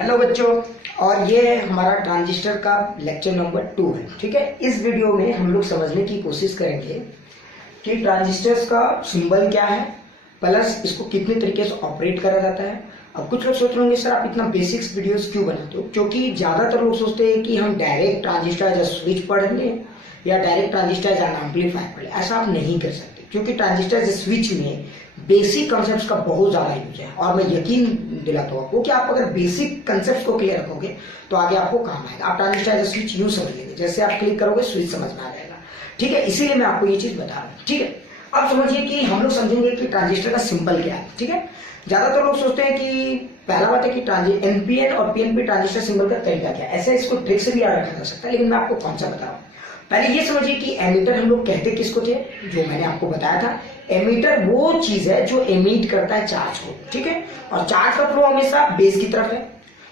Hello बच्चों, और ये हमारा ट्रांजिस्टर का लेक्चर नंबर 2 है। ठीक है, इस वीडियो में हम लोग समझने की कोशिश करेंगे कि ट्रांजिस्टर्स का सिंबल क्या है, प्लस इसको कितने तरीके से ऑपरेट करा जाता है। अब कुछ लोग सोच रहे होंगे सर आप इतना बेसिक्स वीडियोस क्यों बनाते हो, क्योंकि ज़्यादातर लोग सोचते हैं कि हम direct transistor as a switch पढ़ लें या direct transistor as an amplifier पढ़ लें। ऐसा आप नहीं कर सकते, क्योंकि ट्रांजिस्टर एज स्विच में बेसिक कॉन्सेप्ट्स का बहुत ज़्यादा यूज है। और मैं यकीन दिलाता हूँ आपको कि आप अगर बेसिक कॉन्सेप्ट्स को क्लियर रखोगे तो आगे आपको काम आएगा। आप ट्रांजिस्टर एज स्विच यूज समझ लेंगे, जैसे आप क्लिक करोगे स्विच समझ में आ जाएगा। ठीक है, इसीलिए मैं आपको ये चीज बता रहा हूँ। ठीक है, अब समझिए कि हम लोग समझेंगे कि ट्रांजिस्टर का सिंबल क्या है। ठीक है, ज्यादातर लोग सोचते हैं कि पहला बात है कि एनपीएन और पीएनपी ट्रांजिस्टर सिंबल का तरीका क्या है। ऐसे इसको ट्रिक से भी याद रखा जा सकता है, लेकिन मैं आपको कौन सा बता रहा हूँ। पहले ये समझिए कि एमीटर हम लोग कहते किसको थे, जो मैंने आपको बताया था। एमीटर वो चीज है जो एमिट करता है चार्ज को। ठीक है, और चार्ज का फ्लो हमेशा बेस की तरफ है।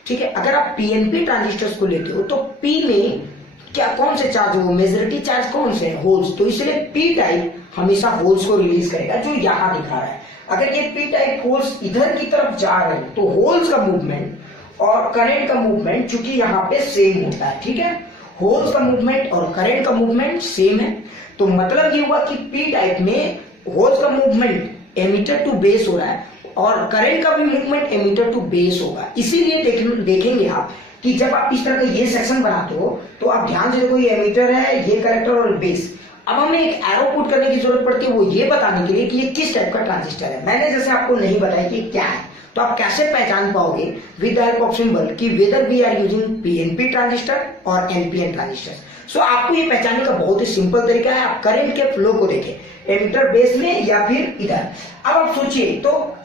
ठीक है, अगर आप पीएनपी ट्रांजिस्टर्स को लेते हो तो पी में क्या कौन से चार्ज हो, मेजॉरिटी चार्ज कौन से है, होल्स। तो इसलिए पी टाइप हमेशा होल्स को रिलीज करेगा, जो यहां दिखा रहा है। अगर ये पी टाइप होल्स इधर की तरफ जा रहे हैं तो होल्स का मूवमेंट और करंट का मूवमेंट चूंकि यहाँ पे सेम होता है। ठीक है, होल्स का मूवमेंट और करंट का मूवमेंट सेम है, तो मतलब ये हुआ कि पी टाइप में होल्स का मूवमेंट एमीटर टू बेस हो रहा है और करंट का भी मूवमेंट एमीटर टू बेस होगा। इसीलिए देखेंगे आप कि जब आप इस तरह का ये सेक्शन बनाते हो तो आप ध्यान से देखो, ये एमीटर है, ये कलेक्टर और बेस। अब हमें एक एरो पुट करने की जरूरत पड़ती है, वो ये बताने के लिए कि ये किस टाइप का ट्रांजिस्टर है। मैंने जैसे आपको नहीं बताया कि क्या है, तो आप कैसे पहचान पाओगे with the help of symbol कि whether we are using PNP transistor और एनपीएन ट्रांजिस्टर। सो आपको ये पहचानने का बहुत ही सिंपल तरीका है, आप करंट के फ्लो को देखें एमीटर बेस में या फिर इधर। अब आप सोचिए, तो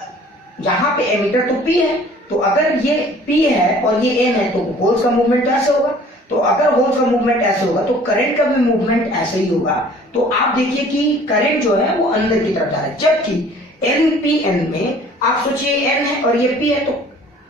यहाँ पे एमीटर तो पी है, तो अगर ये पी है और ये एन है तो होल्स का मूवमेंट ऐसे होगा। तो अगर होल्स का मूवमेंट ऐसे होगा तो करंट का भी मूवमेंट ऐसे ही होगा। तो आप देखिए कि करंट जो है वो अंदर की तरफ जा रहा है, जबकि एनपीएन में आप सोचिए एन है और ये पी है, तो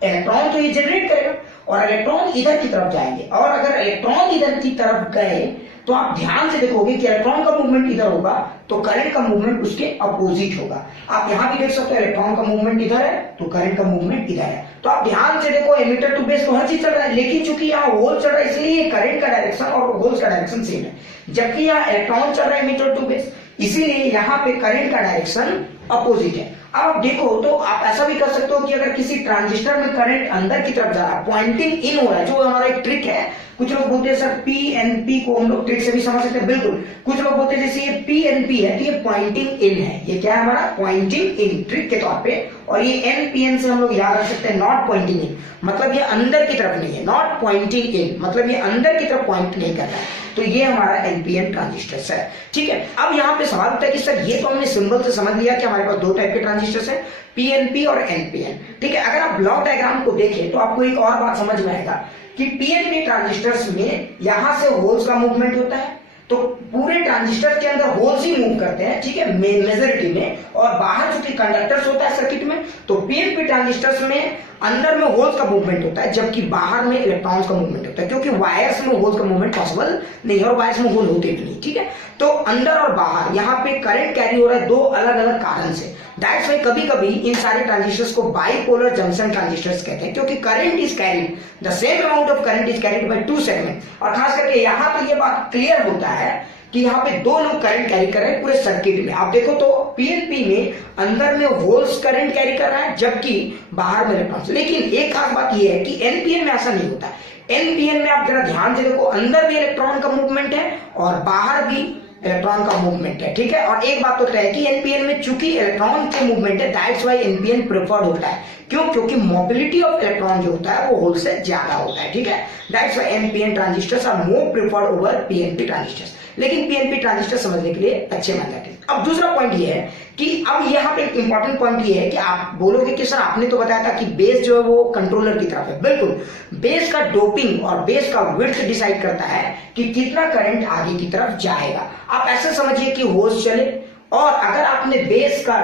इलेक्ट्रॉन तो ये जनरेट करेगा और इलेक्ट्रॉन इधर की तरफ जाएंगे। और अगर इलेक्ट्रॉन इधर की तरफ गए तो आप ध्यान से देखोगे कि इलेक्ट्रॉन का मूवमेंट इधर होगा तो करंट का मूवमेंट उसके अपोजिट होगा। आप यहां भी देख सकते हो, इलेक्ट्रॉन का मूवमेंट इधर है तो करंट का मूवमेंट इधर है। तो आप ध्यान से देखो, एमीटर टू बेस तो हर चीज चल रहा है, लेकिन चूंकि यहाँ होल चल रहा है इसलिए करंट का डायरेक्शन और होल्स का डायरेक्शन सेम है, जबकि यहाँ इलेक्ट्रॉन चल रहा है एमीटर टू बेस, इसीलिए यहाँ पे करंट का डायरेक्शन अपोजिट है। अब आप देखो तो आप ऐसा भी कर सकते हो कि अगर किसी ट्रांजिस्टर में करंट अंदर की तरफ जा रहा है, पॉइंटिंग इन हो रहा है, जो हमारा एक ट्रिक है। कुछ लोग बोलते हैं सर पी एन पी को हम लोग ट्रिक से भी समझ सकते हैं, बिल्कुल। कुछ लोग बोलते हैं जैसे ये पी एन पी है तो ये पॉइंटिंग इन है, ये क्या है हमारा पॉइंटिंग इन ट्रिक के तौर पे। और ये एन पी एन से हम लोग याद रख सकते हैं नॉट पॉइंटिंग इन, मतलब ये अंदर की तरफ नहीं है। नॉट पॉइंटिंग इन मतलब ये अंदर की तरफ पॉइंट नहीं कर रहा है, तो ये हमारा एनपीएन ट्रांजिस्टर्स है। ठीक है, अब यहाँ पे सवाल उठता है कि सर ये तो हमने सिंबल से समझ लिया कि हमारे पास दो टाइप के ट्रांजिस्टर्स हैं, पीएनपी और एनपीएन। ठीक है, अगर आप ब्लॉक डायग्राम को देखें तो आपको एक और बात समझ में आएगा कि पीएनपी ट्रांजिस्टर्स में यहां से होल्स का मूवमेंट होता है, तो पूरे ट्रांजिस्टर के अंदर होल्स ही मूव करते हैं। ठीक है, मेजॉरिटी में, और बाहर चूंकि कंडक्टर्स होता है सर्किट में, तो पीएनपी ट्रांजिस्टर्स में अंदर में होल्स का मूवमेंट होता है जबकि बाहर में इलेक्ट्रॉन्स का मूवमेंट होता है, क्योंकि वायर्स में होल्स का मूवमेंट पॉसिबल नहीं है और वायर्स में होल होते भी नहीं। ठीक है, तो अंदर और बाहर यहाँ पे करंट कैरी हो रहा है दो अलग अलग कारण से। दैट्स वाई कभी कभी इन सारे ट्रांजिस्टर्स को बाइपोलर जंक्शन ट्रांजिस्टर्स कहते हैं, क्योंकि current is carried, the same amount of current is carried by two segment. और खास करके यहाँ पे ये बात क्लियर होता है कि यहाँ पे दो लोग करंट कैरी कर रहे हैं पूरे सर्किट में। आप देखो तो पीएनपी में अंदर में होल्स करंट कैरी कर रहा है जबकि बाहर में इलेक्ट्रॉन्स। लेकिन एक खास बात यह है कि एनपीएन में ऐसा नहीं होता। एनपीएन में आप जरा ध्यान से देखो, अंदर भी इलेक्ट्रॉन का मूवमेंट है और बाहर भी इलेक्ट्रॉन का मूवमेंट है। ठीक है, और एक बात तो है कि एनपीएन में चूंकि इलेक्ट्रॉन का मूवमेंट है, दैट्स वाई एनपीएन प्रेफर्ड होता है। क्यों? क्योंकि मोबिलिटी ऑफ इलेक्ट्रॉन जो होता है वो होल से ज्यादा होता है। ठीक है, that's why NPN transistors are more preferred over PNP transistors. लेकिन पीएनपी ट्रांजिस्टर समझने के लिए अच्छे मान जाते हैं। अब दूसरा पॉइंट ये है कि अब यहाँ पे एक इंपॉर्टेंट पॉइंट ये है कि आप बोलोगे कि सर आपने तो बताया था कि बेस जो है वो कंट्रोलर की तरफ है। बिल्कुल, बेस का डोपिंग और बेस का विड्थ डिसाइड करता है कि कितना करंट आगे की तरफ जाएगा। आप ऐसे समझिए कि होल्स चले, और अगर आपने बेस का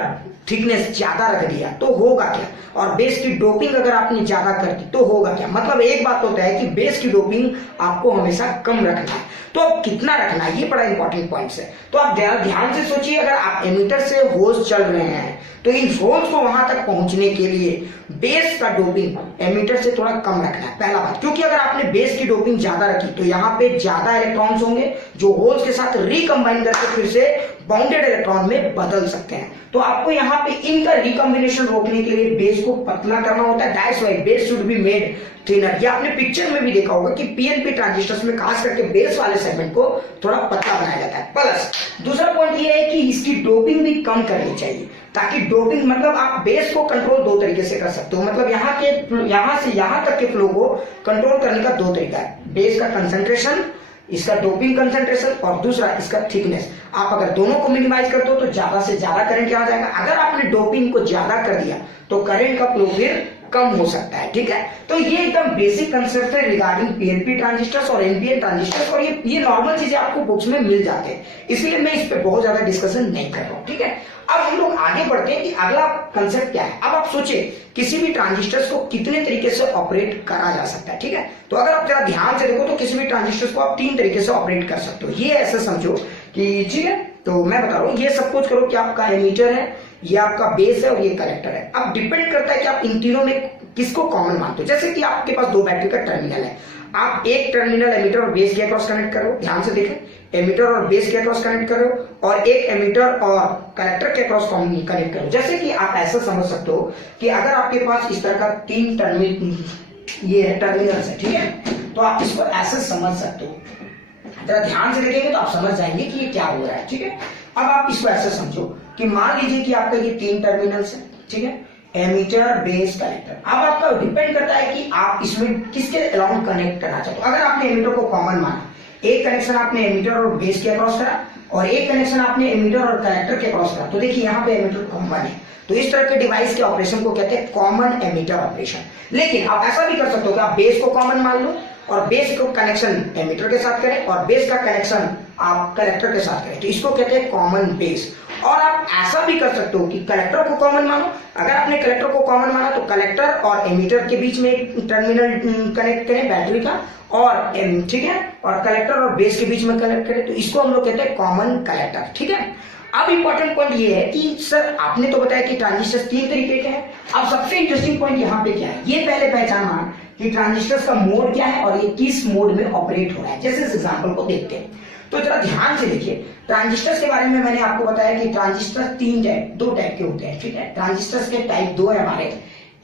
थिकनेस ज्यादा रख दिया तो होगा क्या, और बेस की डोपिंग अगर आपने ज्यादा कर दी तो होगा क्या। मतलब एक बात होता है कि बेस की डोपिंग आपको हमेशा कम रखना है, तो अब कितना रखना है ये बड़ा इंपॉर्टेंट पॉइंट्स है। तो आप ध्यान से सोचिए, अगर आप एमीटर से होल्स चल रहे हैं तो इन होल्स को वहां तक पहुंचने के लिए बेस का डोपिंग एमीटर से थोड़ा कम रखना है, पहला बात। क्योंकि अगर आपने बेस की डोपिंग ज्यादा रखी तो यहाँ पे ज्यादा इलेक्ट्रॉन्स होंगे जो होल्स के साथ रिकंबाइन करके फिर से बाउंडेड इलेक्ट्रॉन में बदल सकते हैं। तो आपको यहाँ पे इनका रिकॉम्बिनेशन रोकने के लिए बेस को पतला करना होता है। That's why base should be made thinner. ये आपने पिक्चर में भी देखा होगा कि पीएनपी ट्रांजिस्टर्स में खास करके बेस वाले सेगमेंट को थोड़ा पतला बनाया जाता है। प्लस दूसरा पॉइंट ये है कि इसकी डोपिंग भी कम करनी चाहिए, ताकि डोपिंग मतलब आप बेस को कंट्रोल दो तरीके से कर सकते हो। मतलब यहाँ से यहाँ तक के फ्लो को कंट्रोल करने का दो तरीका है, बेस का कंसंट्रेशन, इसका डोपिंग कंसंट्रेशन, और दूसरा इसका थिकनेस। आप अगर दोनों को मिनिमाइज करते हो तो ज्यादा से ज्यादा करंट आ जाएगा। अगर आपने डोपिंग को ज्यादा कर दिया तो करंट का फ्लो फिर कम हो सकता है, ठीक है। तो ये एकदम बेसिक कंसेप्ट है रिगार्डिंग पीएनपी ट्रांजिस्टर्स और एनपीएन ट्रांजिस्टर्स, और ये नॉर्मल चीजें आपको बुक्स में मिल जाते हैं, इसलिए मैं इस पे बहुत ज्यादा डिस्कशन नहीं कर रहा हूँ, ठीक है। अब हम लोग आगे बढ़ते हैं कि अगला कंसेप्ट क्या है। अब आप सोचिए किसी भी ट्रांजिस्टर्स को कितने तरीके से ऑपरेट करा जा सकता है, ठीक है। तो अगर आप जरा ध्यान से देखो तो किसी भी ट्रांजिस्टर्स को आप 3 तरीके से ऑपरेट कर सकते हो। ये ऐसे समझो कि ठीक है, तो मैं बता रहा हूँ, ये सपोज करो कि आपका एमीटर है, ये आपका बेस है और ये कलेक्टर है। अब डिपेंड करता है कि आप इन तीनों में किसको कॉमन मानते हो। जैसे कि आपके पास 2 बैटरी का टर्मिनल है, आप एक टर्मिनल एमीटर और बेस के अक्रॉस कनेक्ट करो, ध्यान से देखें, एमीटर और बेस के अक्रॉस कनेक्ट करो, और एक एमीटर और कलेक्टर के अक्रॉस कनेक्ट करो। जैसे कि आप ऐसा समझ सकते हो कि अगर आपके पास इस तरह का 3 टर्मिनल्स है, ठीक है, तो आप इसको ऐसे समझ सकते हो। जरा ध्यान से देखेंगे तो आप समझ जाएंगे कि ये क्या हो रहा है, ठीक है। अब आप इसको ऐसे समझो कि मान लीजिए कि आपका ये 3 टर्मिनल्स है, ठीक है, एमीटर बेस कलेक्टर। अब आपका डिपेंड करता है कि आप इसमें किसके अलाउंड कनेक्ट करना चाहते हो। अगर आपने एमीटर को कॉमन माना, एक कनेक्शन आपने एमीटर और बेस के अक्रॉस करा और एक कनेक्शन आपने एमीटर और कलेक्टर के अक्रॉस करा, तो देखिए यहाँ पे एमीटर कॉमन है, तो इस तरह के डिवाइस के ऑपरेशन को कहते हैं कॉमन एमीटर ऑपरेशन। लेकिन आप ऐसा भी कर सकते हो कि आप बेस को कॉमन मान लो और बेस को कनेक्शन एमीटर के साथ करें और बेस का कनेक्शन आप कलेक्टर के साथ करें, तो इसको कहते हैं कॉमन बेस। और आप ऐसा भी कर सकते हो कि कलेक्टर को कॉमन मानो, अगर आपने कलेक्टर को कॉमन माना तो कलेक्टर और एमीटर के बीच में एक टर्मिनल कनेक्ट करें बैटरी का, और ठीक है, और कलेक्टर और बेस के बीच में कनेक्ट करें, तो इसको हम लोग कहते हैं कॉमन कलेक्टर, ठीक है। अब इंपॉर्टेंट पॉइंट ये है कि सर आपने तो बताया कि ट्रांजिस्टर 3 तरीके के हैं। अब सबसे इंटरेस्टिंग पॉइंट यहाँ पे क्या है, ये पहले पहचाना कि ट्रांजिस्टर का मोड क्या है और ये किस मोड में ऑपरेट हो रहा है। जैसे इस एग्जांपल को देखते हैं तो जरा ध्यान से देखिए, ट्रांजिस्टर के बारे में मैंने आपको बताया कि ट्रांजिस्टर 2 टाइप के होते हैं, ठीक है। ट्रांजिस्टर के टाइप 2 है हमारे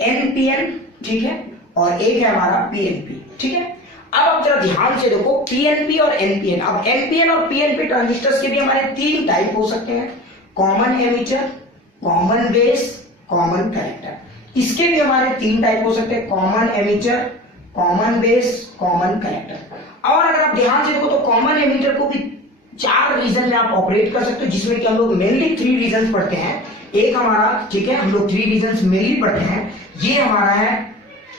एनपीएन, ठीक है, और एक है हमारा पीएनपी, ठीक है। अब आप जरा ध्यान से देखो पीएनपी और एनपीएन। अब एनपीएन और पीएनपी ट्रांजिस्टर्स के भी हमारे 3 टाइप हो सकते हैं, common ammeter, common base, common collector. इसके भी हमारे 3 टाइप हो सकते हैं, common ammeter, common base, common collector. और अगर आप ध्यान से देखो तो कॉमन एमीटर को भी 4 रीजन में आप ऑपरेट कर सकते हो, जिसमें कि हम लोग मेनली 3 रीजन पढ़ते हैं। एक हमारा, ठीक है, हम लोग 3 रीजन मेनली पढ़ते हैं, ये हमारा है,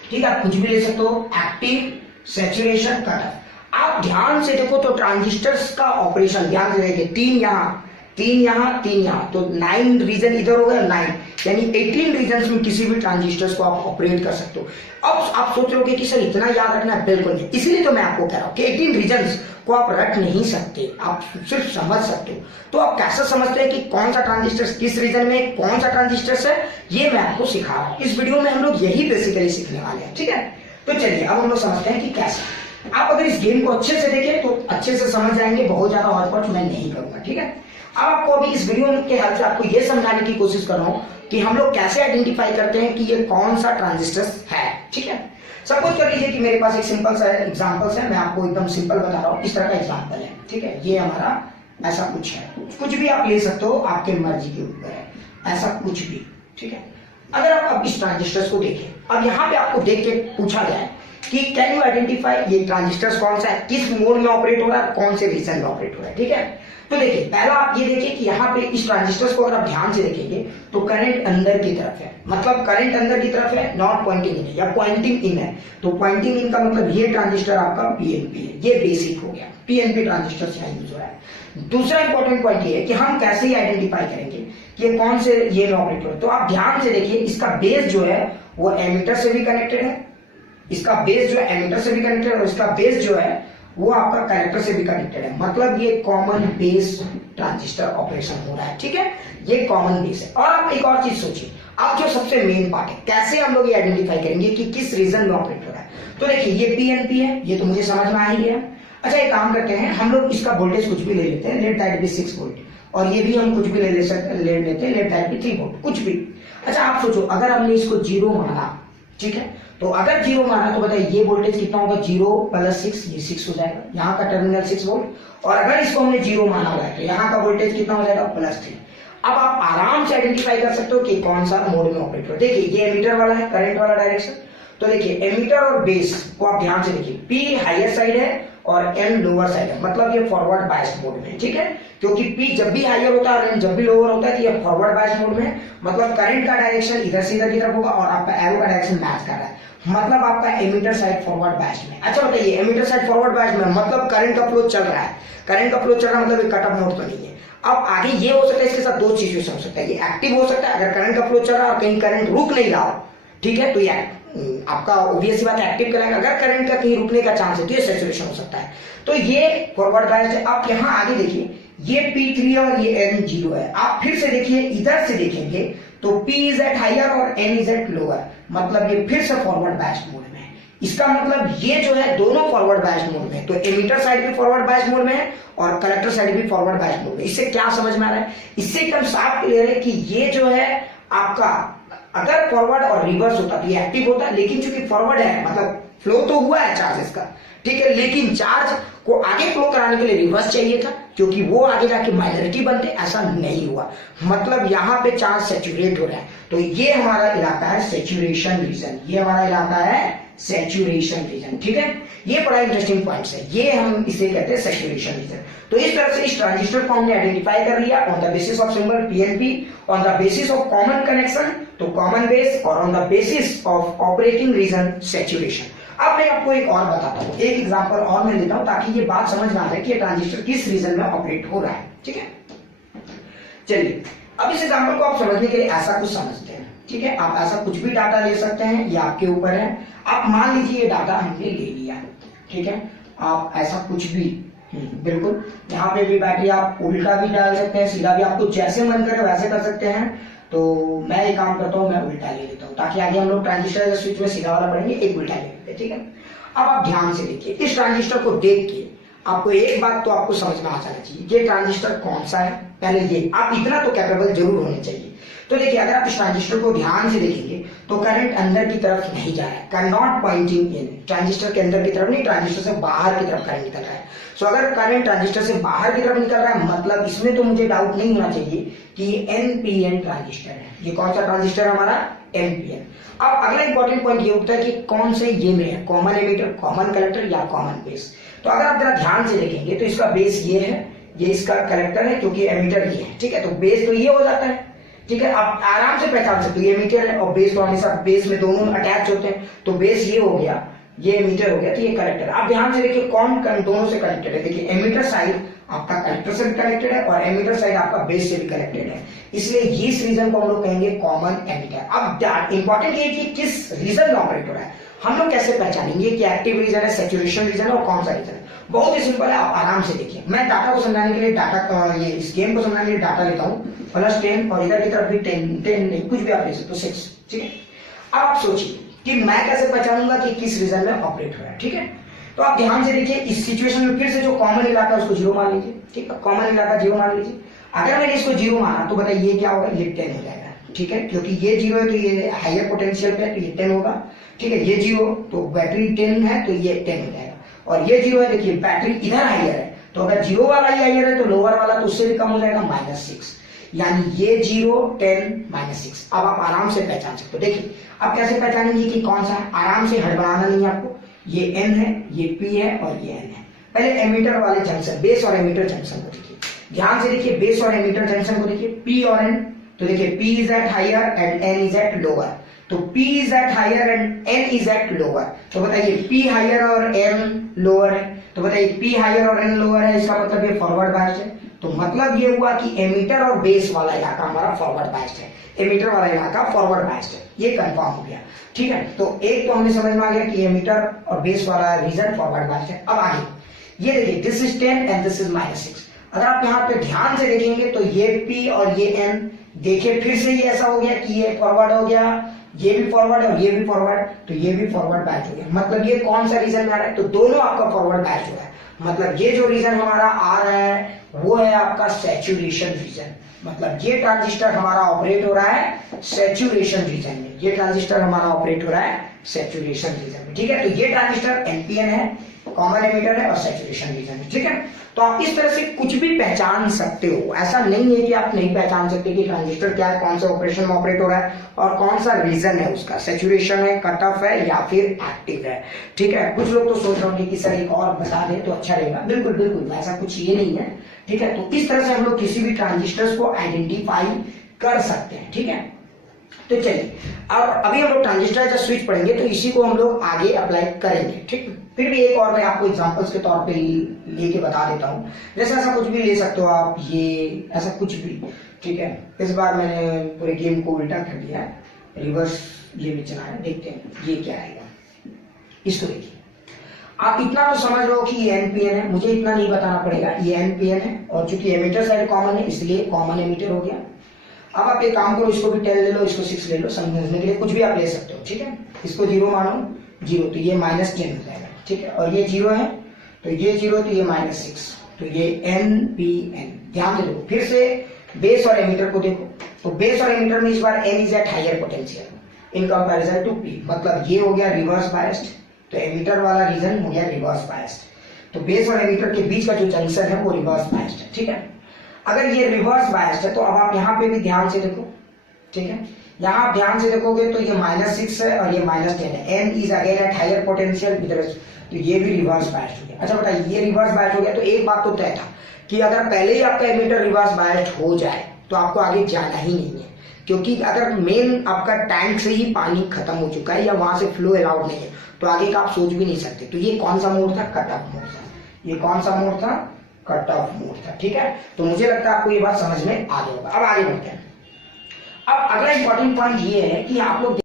ठीक है, आप कुछ भी ले सकते हो, एक्टिव, सैचुरेशन, कट ऑफ। आप ध्यान से देखो तो ट्रांजिस्टर्स का ऑपरेशन ध्यान से देखिए, 3 यहाँ, 3 यहाँ, 3 यहाँ, तो 9 रीजन इधर हो गया, 9 यानी 18 रीजन में किसी भी ट्रांजिस्टर्स को आप ऑपरेट कर सकते हो। अब आप सोच रहे हो कि सर इतना याद रखना है, बिल्कुल नहीं। इसीलिए तो मैं आपको कह रहा हूँ कि 18 रीजन को आप रट नहीं सकते, आप सिर्फ समझ सकते हो। तो आप कैसे समझते हैं कि कौन सा ट्रांजिस्टर किस रीजन में कौन सा ट्रांजिस्टर है, ये मैं आपको सिखा रहा हूँ। इस वीडियो में हम लोग यही बेसिकली सीखने वाले हैं, ठीक है। तो चलिए अब हम लोग समझते हैं कि कैसे। आप अगर इस गेम को अच्छे से देखें तो अच्छे से समझ जाएंगे, बहुत ज्यादा हॉट मैं नहीं करूंगा, ठीक है। अब आपको अभी इस वीडियो के हेल्प से आपको ये समझाने की कोशिश कर रहा हूँ कि हम लोग कैसे आइडेंटिफाई करते हैं कि ये कौन सा ट्रांजिस्टर है, ठीक है। सपोज कर लीजिए कि मेरे पास एक सिंपल सा एग्जांपल्स है, मैं आपको एकदम सिंपल बता रहा हूँ, इस तरह का एग्जांपल है, ठीक है। ये हमारा ऐसा कुछ है, कुछ भी आप ले सकते हो, आपके मर्जी के ऊपर है, ऐसा कुछ भी, ठीक है। अगर आप अब इस ट्रांजिस्टर्स को देखें, अब यहाँ पे आपको देख के पूछा जाए कि कैन यू आइडेंटिफाई ये ट्रांजिस्टर कौन सा है, किस मोड में ऑपरेट हो रहा है, कौन से रीजन में ऑपरेट हो रहा है। ठीक है, तो देखिए पहला आप ये देखिए कि यहाँ पे इस ट्रांजिस्टर को अगर आप ध्यान से देखेंगे तो करंट अंदर की तरफ है, मतलब करंट अंदर की तरफ है, नॉट पॉइंटिंग इन है या पॉइंटिंग इन है। तो पॉइंटिंग इन का मतलब ये ट्रांजिस्टर आपका पीएनपी है, ये बेसिक हो गया, पीएनपी ट्रांजिस्टर से यूज हो रहा है। दूसरा इंपॉर्टेंट पॉइंट ये है कि हम कैसे आइडेंटिफाई करेंगे कि ये कौन से ये में ऑपरेट हो रहा है। तो आप ध्यान से देखिए इसका बेस जो है वो एमीटर से भी कनेक्टेड है, इसका बेस जो है एमीटर से भी कनेक्टेड है, और इसका बेस जो है वो आपका कलेक्टर से भी कनेक्टेड है, मतलब ये कॉमन बेस ट्रांजिस्टर ऑपरेशन हो रहा है। ठीक है, ये कॉमन बेस है। और आप एक और चीज सोचिए, अब जो सबसे मेन पार्ट है, कैसे हम लोग ये आइडेंटिफाई करेंगे कि किस रीजन में ऑपरेट हो रहा है। तो देखिए ये पीएनपी है, ये तो मुझे समझ में आ ही गया। अच्छा एक काम करते हैं, हम लोग इसका वोल्टेज कुछ भी ले लेते हैं, लेट दैट बी 6 वोल्ट, और ये भी हम कुछ भी ले लेते हैं, लेट दैट बी 3 वोल्ट, कुछ भी। अच्छा आप सोचो अगर हमने इसको 0 माना, ठीक है, तो अगर 0 माना तो बताइए ये वोल्टेज कितना होगा, 0 + 6, ये 6 हो जाएगा, यहाँ का टर्मिनल 6 वोल्ट। और अगर इसको हमने 0 माना हुआ है तो यहाँ का वोल्टेज कितना हो जाएगा, +3। अब आप आराम से आइडेंटिफाई कर सकते हो कि कौन सा मोड में ऑपरेट हो। देखिए ये एमीटर वाला है, करंट वाला डायरेक्शन। तो देखिए एमीटर और बेस को आप ध्यान से देखिए, पी हायर साइड है और एम लोअर साइड है, मतलब ये फॉरवर्ड बायस्ड मोड में है। ठीक है, क्योंकि पी जब भी हायर होता है और एम जब भी लोअर होता है तो ये फॉरवर्ड बायस्ड मोड में है, मतलब करंट का डायरेक्शन इधर से इधर की तरफ होगा और आपका एरो का डायरेक्शन मैच कर रहा है, मतलब आपका एमीटर साइड फॉरवर्ड बायस्ड में। अच्छा बताइए एमीटर साइड फॉरवर्ड बायस्ड में मतलब करंट का फ्लो चल रहा है, करंट का फ्लो चल रहा है मतलब कट ऑफ मोड तो नहीं है। अब आगे ये हो सकता है, इसके साथ दो सिचुएशन हो सकता है, ये एक्टिव हो सकता है अगर करंट का फ्लो चल रहा है और कहीं करंट रुक नहीं रहा हो, ठीक है, तो ये आपका ऑब्वियस बात है एक्टिव कराएगा। अगर करंट का कहीं रुकने का चांस है तो ये सैचुरेशन हो सकता है, तो ये फॉरवर्ड बायस्ड है। आप यहाँ आगे देखिए ये P3 और ये N 0 है। आप फिर से देखिए इधर से देखेंगे तो P इज एट हायर और N इज एट लोअर, मतलब ये फिर से फॉरवर्ड बायस्ड मोड में है। इसका मतलब ये जो है दोनों फॉरवर्ड बायस्ड मोड में है, तो एमीटर साइड भी फॉरवर्ड बायस्ड मोड में है और कलेक्टर साइड भी फॉरवर्ड बायस्ड मोड में। इससे क्या समझ में आ रहा है, इससे एकदम साफ क्लियर है कि ये जो है आपका अगर फॉरवर्ड और रिवर्स होता तो ये एक्टिव होता, लेकिन चूंकि फॉरवर्ड है मतलब फ्लो तो हुआ है चार्जेस का, ठीक है, लेकिन चार्ज को आगे फ्लो कराने के लिए रिवर्स चाहिए था, क्योंकि वो आगे जाके माइनॉरिटी बनते, ऐसा नहीं हुआ, मतलब यहाँ पे चार्ज सैचुरेट हो रहा है। तो ये हमारा इलाका है सैचुरेशन रीजन, ये हमारा इलाका है सैचुरेशन रीजन। ठीक है, ये बड़ा इंटरेस्टिंग पॉइंट्स है, ये हम इसे कहते हैं सैचुरेशन रीजन। तो इस तरह से इस ट्रांजिस्टर को हमने आइडेंटिफाई कर लिया on the basis of symbol PNP, on the basis of common connection तो कॉमन बेस, और on the basis of operating region saturation. अब मैं आपको एक और बताता हूँ, एक एग्जांपल और मैं लेता हूँ ताकि ये बात समझ में आ जाए कि ये ट्रांजिस्टर किस रीजन में ऑपरेट हो रहा है। ठीक है, चलिए अब इस एग्जांपल को आप समझने के लिए ऐसा कुछ समझते हैं। ठीक है, आप ऐसा कुछ भी डाटा ले सकते हैं, ये आपके ऊपर है। आप मान लीजिए ये डाटा हमने ले लिया, ठीक है, आप ऐसा कुछ भी बिल्कुल यहाँ पे भी बैटरी आप उल्टा भी डाल सकते हैं, सीधा भी, आपको जैसे मन करे वैसे कर सकते हैं। तो मैं एक काम करता हूँ, मैं उल्टा ले लेता हूँ ताकि आगे हम लोग ट्रांजिस्टर स्विच में सीधा वाला पढ़ेंगे, एक उल्टा ले लेते हैं। ठीक है, अब आप ध्यान से देखिए, इस ट्रांजिस्टर को देख के आपको एक बात तो आपको समझ में आ जाना चाहिए, ये ट्रांजिस्टर कौन सा है। पहले ये आप इतना तो कैपेबल जरूर होने चाहिए। तो देखिए अगर आप इस ट्रांजिस्टर को ध्यान से देखेंगे तो करंट अंदर की तरफ नहीं जा रहा है, can not pointing in, transistor के अंदर की तरफ नहीं, ट्रांजिस्टर से बाहर की तरफ करंट निकल रहा है। सो अगर करंट ट्रांजिस्टर से बाहर की तरफ निकल रहा है मतलब इसमें तो मुझे डाउट नहीं होना चाहिए कि ये एनपीएन ट्रांजिस्टर है। ये कौन सा ट्रांजिस्टर है हमारा, एनपीएन। अब अगला इंपॉर्टेंट पॉइंट ये उठता है कि कौन से ये में है, कॉमन एमीटर, कॉमन कलेक्टर या कॉमन बेस। तो अगर आप जरा ध्यान से देखेंगे तो इसका बेस ये है, ये इसका कलेक्टर है क्योंकि एमीटर ये है। ठीक है, तो बेस तो ये हो जाता है। ठीक है, आप आराम से पहचान सकते हो ये एमीटर है और बेस तो हमेशा बेस में दोनों अटैच होते हैं, तो बेस ये हो गया, ये एमीटर हो गया, तो ये कलेक्टर। आप ध्यान से देखिए कौन दोनों से कनेक्टेड है। देखिए एमीटर साइड आपका कलेक्टर से भी कनेक्टेड है और एमीटर साइड आपका बेस से भी कनेक्टेड है, इसलिए इस रीजन को हम लोग कहेंगे कॉमन एमीटर। अब इंपॉर्टेंट ये कि किस रीजन में ऑपरेट हो रहा है, हम लोग कैसे पहचानेंगे कि एक्टिव रीजन है, सैचुरेशन रीजन है और कौन सा रीजन है। बहुत ही सिंपल है, आप आराम से देखिए। मैं डाटा को समझाने के लिए ये इस गेम को समझाने के लिए डाटा लेता हूँ +10 और इधर की तरफ भी 10 नहीं, कुछ भी आप ले सकते हो 6। ठीक है, अब आप सोचिए कि मैं कैसे पहचानूंगा कि किस रीजन में ऑपरेट हो रहा है। ठीक है, तो आप ध्यान से देखिए, इस सिचुएशन में फिर से जो कॉमन इलाका है उसको 0 मान लीजिए। ठीक है, कॉमन इलाका 0 मान लीजिए। अगर मैंने इसको 0 माना तो बताइए ये क्या होगा, ये 10 हो जाएगा। ठीक है, क्योंकि ये 0 है तो ये हायर पोटेंशियल पे है तो ये 10 होगा। ठीक है, ये 0 तो बैटरी 10 है तो ये 10 हो जाएगा, और ये 0 है, देखिए बैटरी इधर हायर है तो अगर 0 वाला ही हायर है तो लोअर वाला तो उससे भी कम हो जाएगा -6, यानी ये 0 10 -6। अब आप आराम से पहचान सकते हो। देखिए अब कैसे पहचानेंगे कि कौन सा है, आराम से हड़बड़ाना नहीं है आपको। ये एन है, ये पी है और ये एन है। पहले एमीटर वाले जंक्शन, बेस और एमीटर जंक्शन को देखिए, ध्यान से देखिए, बेस और एमीटर जंक्शन को देखिए, पी और एन। तो देखिए P is at higher and N is at lower, तो P is at higher and N is at lower. तो बताइए पी हायर और एन लोअर है, तो बताइए पी हायर और एन लोअर है, इसका मतलब ये फॉरवर्ड बायस्ड है। तो मतलब ये हुआ कि एमीटर और बेस वाला इलाका हमारा फॉरवर्ड बायस्ड है, एमीटर वाला इलाका फॉरवर्ड बायस्ड है, ये कंफर्म हो गया। ठीक है, तो एक तो हमें समझ में आ गया कि एमीटर और बेस वाला रीजन फॉरवर्ड बायस्ड है। अब आगे ये देखिए, this is 10 and this is -6। अगर आप यहाँ पे ध्यान से देखेंगे तो ये P और ये N, देखिए फिर से ये ऐसा हो गया कि ये फॉरवर्ड हो गया, ये भी फॉरवर्ड है और ये भी फॉरवर्ड, तो ये भी फॉरवर्ड बैच हो गया। मतलब ये कौन सा रीजन में आ रहा है, तो दोनों आपका फॉरवर्ड बैच हो रहा है। मतलब ये जो रीजन हमारा आ रहा है वो है आपका सैचुरेशन रीजन। मतलब ये ट्रांजिस्टर हमारा ऑपरेट हो रहा है सैचुरेशन रीजन में, ये ट्रांजिस्टर हमारा ऑपरेट हो रहा है सैचुरेशन रीजन में। ठीक है, तो ये ट्रांजिस्टर एनपीएन है, कॉमन एमिटर है और सैचुरेशन रीजन है। ठीक है, तो आप इस तरह से कुछ भी पहचान सकते हो, ऐसा नहीं है कि आप नहीं पहचान सकते कि ट्रांजिस्टर क्या है, कौन सा ऑपरेशन में ऑपरेट हो रहा है और कौन सा रीजन है उसका, सैचुरेशन है, कट ऑफ है या फिर एक्टिव है। ठीक है, कुछ लोग तो सोच रहे होंगे कि सर एक और बता दे तो अच्छा रहेगा। बिल्कुल बिल्कुल ऐसा कुछ ये नहीं है। ठीक है, तो इस तरह से हम लोग किसी भी ट्रांजिस्टर्स को आइडेंटिफाई कर सकते हैं। ठीक है, तो चलिए अब अभी हम लोग ट्रांजिस्टर का स्विच पढ़ेंगे तो इसी को हम लोग आगे अप्लाई करेंगे। ठीक, फिर भी एक और मैं आपको एग्जांपल्स के तौर पे लेके बता देता हूँ। जैसे ऐसा कुछ भी ले सकते हो आप, ये ऐसा कुछ भी। ठीक है, इस बार मैंने पूरे गेम को उल्टा कर दिया है, रिवर्स ये भी चला है, देखते हैं ये क्या आएगा। इसको देखिए, आप इतना तो समझ लो कि ये एनपीएन है, मुझे इतना नहीं बताना पड़ेगा, ये एनपीएन है और चूंकि एमीटर साइड कॉमन है इसलिए कॉमन एमीटर हो गया। अब आप एक काम करो, इसको भी 10 ले लो, इसको 6 ले लो, समझने के लिए कुछ भी आप ले सकते हो। ठीक है, इसको 0 मानो, 0 तो ये -10 हो जाएगा। ठीक है, और ये 0 है तो ये 0 तो ये -6, तो ये NPN। ध्यान से देखो, फिर से बेस और एमीटर को देखो, तो बेस और एमीटर में इस बार N is at higher potential in comparison to P, मतलब ये हो गया रिवर्स बायस्ड, तो एमीटर वाला रीजन हो गया रिवर्स बायस्ड। तो बेस और एमीटर के बीच का जो जंक्शन है वो रिवर्स बायस्ड है। ठीक है, अगर ये रिवर्स बायस्ड है तो अब आप यहाँ पे भी ध्यान से देखो। ठीक है, यहाँ आप ध्यान से देखोगे तो ये -6 है और ये -10 है, N is again at higher potential with, तो ये भी रिवर्स बायस्ड हो गया। अच्छा बताइए, ये रिवर्स बायस्ड हो गया तो एक बात तो तय था कि अगर पहले ही आपका एमीटर रिवर्स बायस्ड हो जाए तो आपको आगे जाना ही नहीं है, क्योंकि अगर मेन आपका टैंक से ही पानी खत्म हो चुका है या वहां से फ्लो अलाउड नहीं है तो आगे का आप सोच भी नहीं सकते। तो ये कौन सा मोड था, कट ऑफ मोड था। ये कौन सा मोड था, कट ऑफ मोड था। ठीक है, तो मुझे लगता है आपको ये बात समझ में आ गई होगा। अब आगे बढ़ते हैं। अब अगला इंपॉर्टेंट पॉइंट ये है कि आप लोग